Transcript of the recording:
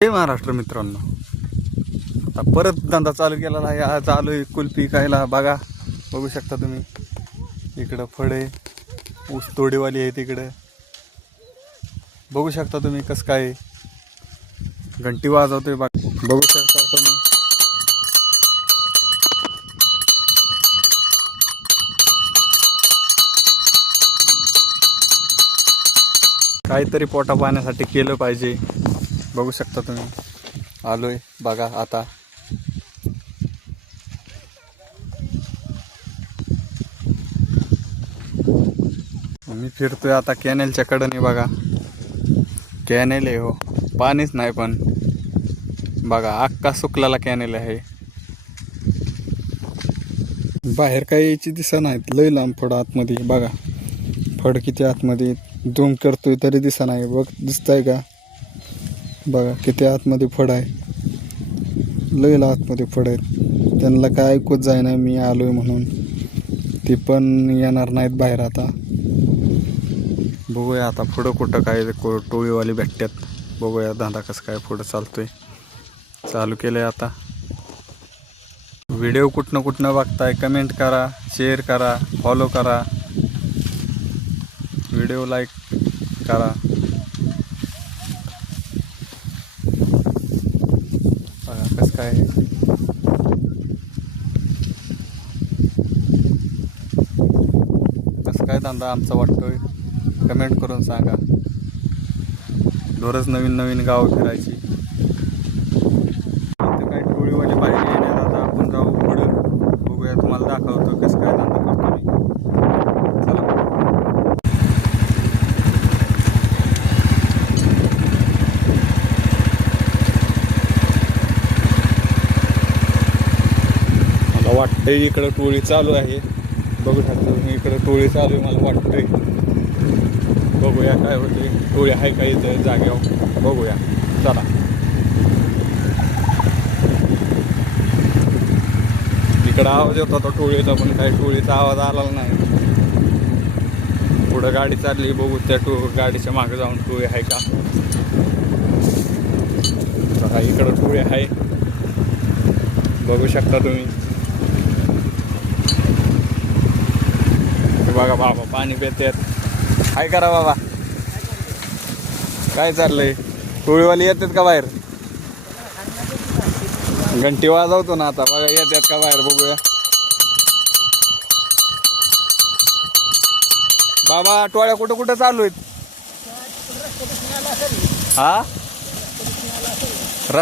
जय महाराष्ट्र मित्रांनो, आता परत धंदा चालू केलेला आहे. आज आलो आहे कुल्फी खायला. बघू शकता तुम्ही. इकडं फळे ऊस तोडीवाली आहे. तिकडं बघू शकता तुम्ही कसं काय घंटी वाजवतोय. बघू शकता तुम्ही. काहीतरी पोटा पाण्यासाठी केलं पाहिजे. बघू शकता तुम्ही. आलोय बघा आता. मी फिरतोय आता कॅनेलच्या कडेने. बघा कॅनेल आहे हो, पाणीच नाही. पण बघा अख्खा सुकलेला कॅनेल आहे. बाहेर काही याची दिसा नाहीत. लय लांब फड आतमध्ये. बघा फड किती आतमध्ये. झूम करतोय तरी दिसा नाही. बघ दिसतंय का? बघा किती आतमध्ये फड आहे. लय आतमध्ये फड आहेत. त्यांना काय ऐकूच जाईना मी आलोय म्हणून. ते पण येणार नाहीत बाहेर. आता बघूया आता पुढं कुठं काय टोळीवाले भेटतात. बघूया धंदा कसं काय पुढं चालतोय. चालू केलंय आता. व्हिडिओ कुठनं बघताय कमेंट करा, शेअर करा, फॉलो करा, व्हिडिओ लाईक करा. बघा कसं काय. कसं काय धंदा आमचा वाटतोय कमेंट करून सांगा. दररोज नवीन गाव फिरायची. इथं काय टोळीवाले बाहेर येणार. आता आपण जाऊ पुढं. बघूया, तुम्हाला दाखवतो कसं काय धंदा करतो मी. चला. मला वाटतंय इकडं टोळी चालू आहे. बघू शकतो मी. इकडं टोळी चालू आहे मला वाटतंय. बघूया काय होते. टोळी आहे का इथं जाग्यावर. बघूया चला. इकडं आवाज येत होता टोळीचा, पण काही टोळीचा आवाज आला नाही. पुढं गाडी चालली. बघू त्या गाडीच्या मागे जाऊन टोळी आहे का. बघा इकडं टोळी आहे. बघू शकता तुम्ही. बघा बाबा पाणी पितात. काय करा बाबा, काय चाललंय. टोळीवाली येतात का बाहेर. घंटी वाजवतो ना आता. बघा येतात का बाहेर. बघूया बाबा. टोळ्या कुठं चालू आहेत. हा